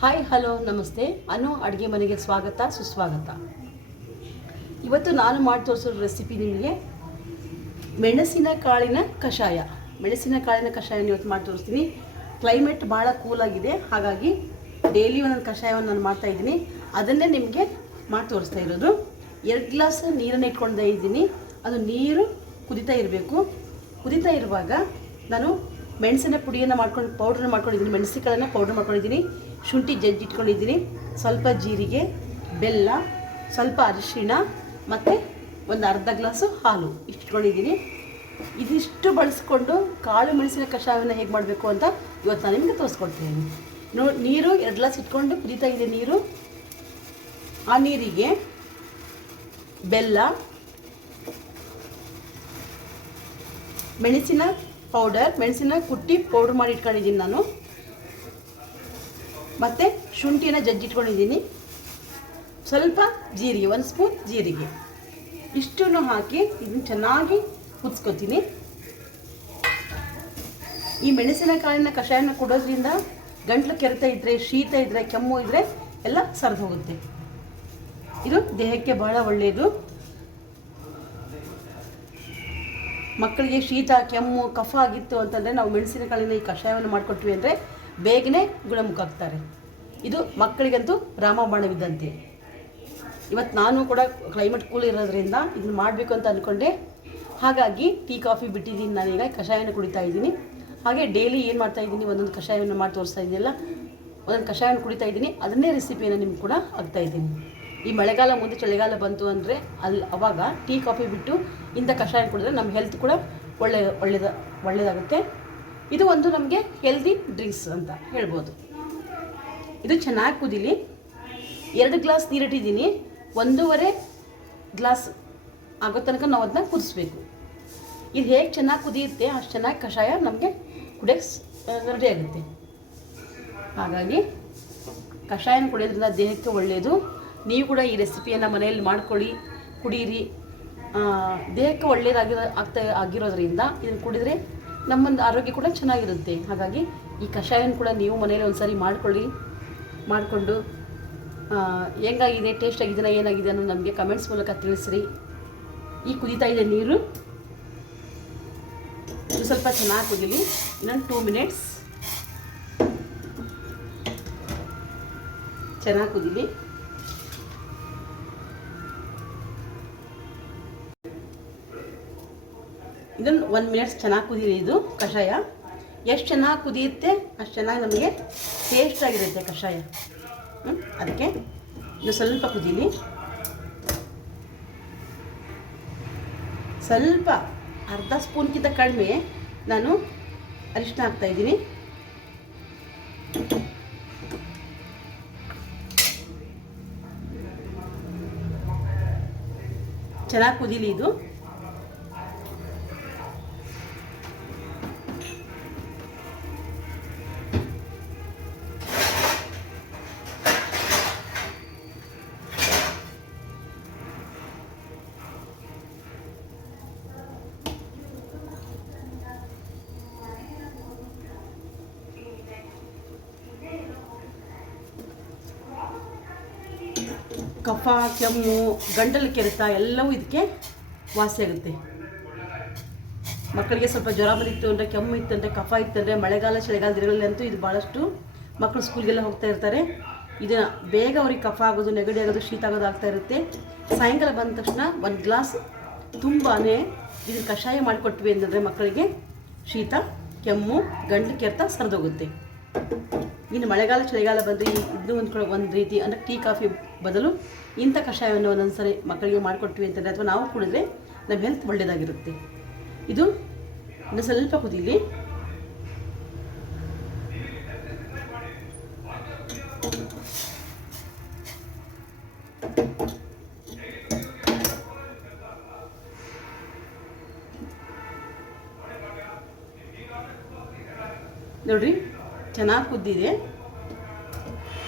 Hi hello ನಮಸ್ತೆ. ಅನು ಅಡುಗೆ ಮನೆಗೆ ಸ್ವಾಗತ ಸುಸ್ವಾಗತ. ಇವತ್ತು ನಾನು ಮಾಡಿ ತೋರಿಸೋ ರೆಸಿಪಿ ನಿಮಗೆ ಮೆಣಸಿನಕಾಳಿನ ಕಷಾಯ. ಮೆಣಸಿನಕಾಳಿನ ಕಷಾಯನ ಇವತ್ತು ಮಾಡಿ ತೋರಿಸ್ತೀನಿ. ಕ್ಲೈಮೇಟ್ ಭಾಳ ಕೂಲಾಗಿದೆ, ಹಾಗಾಗಿ ಡೈಲಿ ಒಂದೊಂದು ಕಷಾಯವನ್ನು ನಾನು ಮಾಡ್ತಾಯಿದ್ದೀನಿ. ಅದನ್ನೇ ನಿಮಗೆ ಮಾಡಿ ತೋರಿಸ್ತಾ ಇರೋದು. 2 ಗ್ಲಾಸ್ ನೀರನ್ನು ಇಟ್ಕೊಳ್ತಾ ಇದ್ದೀನಿ. ಅದು ನೀರು ಕುದೀತಾ ಇರಬೇಕು. ಕುದೀತಾ ಇರುವಾಗ ನಾನು ಮೆಣಸಿನ ಪುಡಿಯನ್ನು ಮಾಡ್ಕೊಂಡು ಪೌಡ್ರನ್ನ ಮಾಡ್ಕೊಂಡಿದ್ದೀನಿ. ಮೆಣಸಿನಕಾಳನ್ನು ಪೌಡ್ರ್ ಮಾಡ್ಕೊಂಡಿದ್ದೀನಿ. ಶುಂಠಿ ಜಜ್ಜಿ ಇಟ್ಕೊಂಡಿದ್ದೀನಿ. ಸ್ವಲ್ಪ ಜೀರಿಗೆ, ಬೆಲ್ಲ, ಸ್ವಲ್ಪ ಅರಿಶಿಣ ಮತ್ತು ಒಂದು ಅರ್ಧ ಗ್ಲಾಸು ಹಾಲು ಇಟ್ಕೊಂಡಿದ್ದೀನಿ. ಇದಿಷ್ಟು ಬಳಸ್ಕೊಂಡು ಕಾಳು ಮೆಣಸಿನ ಕಷಾಯವನ್ನು ಹೇಗೆ ಮಾಡಬೇಕು ಅಂತ ಇವತ್ತು ನಾನು ನಿಮಗೆ ತೋರಿಸ್ಕೊಡ್ತೀನಿ. ನೀರು 2 ಗ್ಲಾಸ್ ಇಟ್ಕೊಂಡು ಕುದೀತಾ ಇದೆ ನೀರು. ಆ ನೀರಿಗೆ ಬೆಲ್ಲ, ಮೆಣಸಿನ ಪೌಡರ್, ಮೆಣಸಿನ ಕುಟ್ಟಿ ಪೌಡ್ರ್ ಮಾಡಿ ಇಟ್ಕೊಂಡಿದ್ದೀನಿ ನಾನು, ಮತ್ತು ಶುಂಠಿನ ಜಜ್ಜಿಟ್ಕೊಂಡಿದ್ದೀನಿ. ಸ್ವಲ್ಪ ಜೀರಿಗೆ, 1 ಸ್ಪೂನ್ ಜೀರಿಗೆ, ಇಷ್ಟನ್ನು ಹಾಕಿ ಇದನ್ನು ಚೆನ್ನಾಗಿ ಕುದಿಸ್ಕೊತೀನಿ. ಈ ಮೆಣಸಿನಕಾಳಿನ ಕಷಾಯನ ಕೊಡೋದ್ರಿಂದ ಗಂಟ್ಲು ಕೆರೆತ ಇದ್ದರೆ, ಶೀತ ಇದ್ದರೆ, ಕೆಮ್ಮು ಇದ್ದರೆ ಎಲ್ಲ ಸರಿದು ಹೋಗುತ್ತೆ. ಇದು ದೇಹಕ್ಕೆ ಬಹಳ ಒಳ್ಳೆಯದು. ಮಕ್ಕಳಿಗೆ ಶೀತ, ಕೆಮ್ಮು, ಕಫ ಆಗಿತ್ತು ಅಂತಂದರೆ ನಾವು ಮೆಣಸಿನಕಾಳಿನ ಈ ಕಷಾಯವನ್ನು ಮಾಡಿಕೊಟ್ವಿ ಅಂದರೆ ಬೇಗನೆ ಗುಣಮುಖ ಆಗ್ತಾರೆ. ಇದು ಮಕ್ಕಳಿಗಂತೂ ರಾಮಬಾಣವಿದ್ದಂತೆ. ಇವತ್ತು ನಾನು ಕೂಡ ಕ್ಲೈಮೇಟ್ ಕೂಲ್ ಇರೋದ್ರಿಂದ ಇದನ್ನು ಮಾಡಬೇಕು ಅಂತ ಅಂದ್ಕೊಂಡೆ. ಹಾಗಾಗಿ ಟೀ ಕಾಫಿ ಬಿಟ್ಟಿದ್ದೀನಿ, ನಾನೀಗ ಕಷಾಯನ ಕುಡಿತಾ ಇದ್ದೀನಿ. ಹಾಗೆ ಡೈಲಿ ಏನು ಮಾಡ್ತಾಯಿದ್ದೀನಿ, ಒಂದೊಂದು ಕಷಾಯವನ್ನು ಮಾಡಿ ತೋರಿಸ್ತಾ ಇದ್ದೀನಲ್ಲ, ಒಂದೊಂದು ಕಷಾಯವನ್ನು ಕುಡಿತಾ ಇದ್ದೀನಿ. ಅದನ್ನೇ ರೆಸಿಪಿಯನ್ನು ನಿಮ್ಗೆ ಕೂಡ ಆಗ್ತಾಯಿದ್ದೀನಿ. ಈ ಮಳೆಗಾಲ ಮುಂದೆ ಚಳಿಗಾಲ ಬಂತು ಅಂದರೆ ಅವಾಗ ಟೀ ಕಾಫಿ ಬಿಟ್ಟು ಇಂಥ ಕಷಾಯ ಕುಡಿದ್ರೆ ನಮ್ಮ ಹೆಲ್ತ್ ಕೂಡ ಒಳ್ಳೆಯದಾಗುತ್ತೆ. ಇದು ಒಂದು ನಮಗೆ ಹೆಲ್ದಿ ಡ್ರಿಂಕ್ಸ್ ಅಂತ ಹೇಳ್ಬೋದು. ಇದು ಚೆನ್ನಾಗಿ ಕುದೀಲಿ. 2 ಗ್ಲಾಸ್ ನೀರಿಟ್ಟಿದ್ದೀನಿ. 1.5 ಗ್ಲಾಸ್ ಆಗೋ ತನಕ ನಾವು ಅದನ್ನ ಕುದಿಸ್ಬೇಕು. ಇದು ಹೇಗೆ ಚೆನ್ನಾಗಿ ಕುದಿಯುತ್ತೆ ಅಷ್ಟು ಚೆನ್ನಾಗಿ ಕಷಾಯ ನಮಗೆ ಕುಡಿಯೋಕ್ಕೆ ರೆಡಿ ಆಗುತ್ತೆ. ಹಾಗಾಗಿ ಕಷಾಯನ ಕುಡಿಯೋದ್ರಿಂದ ದೇಹಕ್ಕೆ ಒಳ್ಳೆಯದು. ನೀವು ಕೂಡ ಈ ರೆಸಿಪಿಯನ್ನು ಮನೆಯಲ್ಲಿ ಮಾಡ್ಕೊಳ್ಳಿ, ಕುಡೀರಿ. ದೇಹಕ್ಕೆ ಆಗಿರೋದ್ರಿಂದ ಇದನ್ನು ಕುಡಿದ್ರೆ ನಮ್ಮೊಂದು ಆರೋಗ್ಯ ಕೂಡ ಚೆನ್ನಾಗಿರುತ್ತೆ. ಹಾಗಾಗಿ ಈ ಕಷಾಯನ ಕೂಡ ನೀವು ಮನೆಯಲ್ಲಿ ಒಂದು ಸಾರಿ ಮಾಡಿಕೊಂಡು ಹೆಂಗಾಗಿದೆ, ಟೇಸ್ಟ್ ಆಗಿದೆಯಾ, ಏನಾಗಿದೆ ಅನ್ನೋದು ನಮಗೆ ಕಮೆಂಟ್ಸ್ ಮೂಲಕ ತಿಳಿಸ್ರಿ. ಈ ಕುದೀತಾ ಇದೆ ನೀರು, ಇದು ಸ್ವಲ್ಪ ಚೆನ್ನಾಗಿ ಕುದೀಲಿ. ಇನ್ನೊಂದು 2 ಮಿನಿಟ್ಸ್ ಚೆನ್ನಾಗಿ ಕುದೀಲಿ. ಇದನ್ನು 1 ಮಿನಿಟ್ಸ್ ಚೆನ್ನಾಗಿ ಕುದೀಲಿ. ಇದು ಕಷಾಯ ಎಷ್ಟು ಚೆನ್ನಾಗಿ ಕುದಿಯುತ್ತೆ ಅಷ್ಟು ಚೆನ್ನಾಗಿ ನಮಗೆ ಟೇಸ್ಟಾಗಿರುತ್ತೆ ಕಷಾಯ. ಅದಕ್ಕೆ ಇದು ಸ್ವಲ್ಪ ಕುದೀಲಿ. ಸ್ವಲ್ಪ ಅರ್ಧ ಸ್ಪೂನ್ಗಿಂತ ಕಡಿಮೆ ನಾನು ಅರಿಶಿನ ಹಾಕ್ತಾಯಿದ್ದೀನಿ. ಚೆನ್ನಾಗಿ ಕುದೀಲಿ ಇದು. ಕಫ, ಕೆಮ್ಮು, ಗಂಟಲು ಕೆರೆತ ಎಲ್ಲವೂ ಇದಕ್ಕೆ ವಾಸಿಯಾಗುತ್ತೆ. ಮಕ್ಕಳಿಗೆ ಸ್ವಲ್ಪ ಜ್ವರ ಬಂದಿತ್ತು ಅಂದರೆ, ಕೆಮ್ಮು ಇತ್ತು ಅಂದರೆ, ಕಫ ಇತ್ತು ಅಂದರೆ, ಮಳೆಗಾಲ ಚಳಿಗಾಲ ದಿನಗಳಲ್ಲಂತೂ ಇದು ಭಾಳಷ್ಟು ಮಕ್ಕಳು ಸ್ಕೂಲ್ಗೆಲ್ಲ ಹೋಗ್ತಾ ಇರ್ತಾರೆ. ಇದನ್ನು ಬೇಗ ಅವ್ರಿಗೆ ಕಫ ಆಗೋದು, ನೆಗಡಿ ಆಗೋದು, ಶೀತ ಆಗೋದು ಆಗ್ತಾ ಇರುತ್ತೆ. ಸಾಯಂಕಾಲ ಬಂದ ತಕ್ಷಣ 1 ಗ್ಲಾಸ್ ತುಂಬಾ ಇದನ್ನು ಕಷಾಯ ಮಾಡಿಕೊಟ್ವಿ ಅಂತಂದರೆ ಮಕ್ಕಳಿಗೆ ಶೀತ, ಕೆಮ್ಮು, ಗಂಟಲು ಕೆರೆತ ಸರಿದೋಗುತ್ತೆ. ಇನ್ನು ಮಳೆಗಾಲ ಚಳಿಗಾಲ ಬಂದರೆ ಇದು ಒಂದು ರೀತಿ ಅಂದರೆ ಟೀ ಕಾಫಿ ಬದಲು ಇಂಥ ಕಷಾಯವನ್ನು ಒಂದೊಂದು ಸರಿ ಮಕ್ಕಳಿಗೆ ಮಾಡಿಕೊಟ್ವಿ ಅಂತಂದರೆ ಅಥವಾ ನಾವು ಕುಡಿದ್ರೆ ನಮ್ಮ ಹೆಲ್ತ್ ಒಳ್ಳೆಯದಾಗಿರುತ್ತೆ. ಇದು ಇನ್ನು ಸ್ವಲ್ಪ ಕುದೀಲಿ. ನೋಡಿರಿ, ಚೆನ್ನಾಗಿ ಕುದ್ದಿದೆ.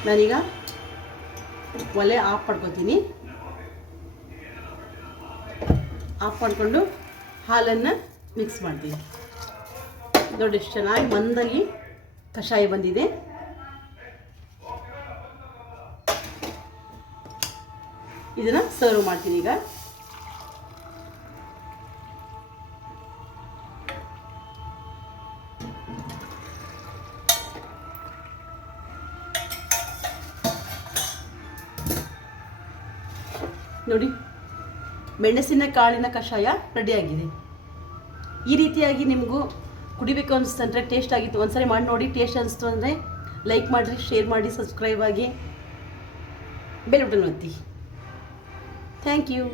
ನಾನೀಗ ಒಲೆ ಆಫ್ ಮಾಡ್ಕೊತೀನಿ. ಆಫ್ ಮಾಡಿಕೊಂಡು ಹಾಲನ್ನು ಮಿಕ್ಸ್ ಮಾಡ್ತೀನಿ. ನೋಡಿ ಎಷ್ಟು ಚೆನ್ನಾಗಿ ಮಂದಾಗಿ ಕಷಾಯ ಬಂದಿದೆ. ಇದನ್ನು ಸರ್ವ್ ಮಾಡ್ತೀನಿ ಈಗ. ನೋಡಿ, ಮೆಣಸಿನ ಕಾಳಿನ ಕಷಾಯ ರೆಡಿಯಾಗಿದೆ. ಈ ರೀತಿಯಾಗಿ ನಿಮಗೂ ಕುಡಿಬೇಕು ಅನಿಸ್ತಂದ್ರೆ, ಟೇಸ್ಟ್ ಆಗಿತ್ತು, ಒಂದ್ಸರಿ ಮಾಡಿ ನೋಡಿ. ಟೇಸ್ಟ್ ಅನಿಸ್ತು ಅಂದರೆ ಲೈಕ್ ಮಾಡಿರಿ, ಶೇರ್ ಮಾಡಿ, ಸಬ್ಸ್ಕ್ರೈಬ್ ಆಗಿ, ಬೆಲ್ ಬಟನ್ ಒತ್ತಿ. Thank you.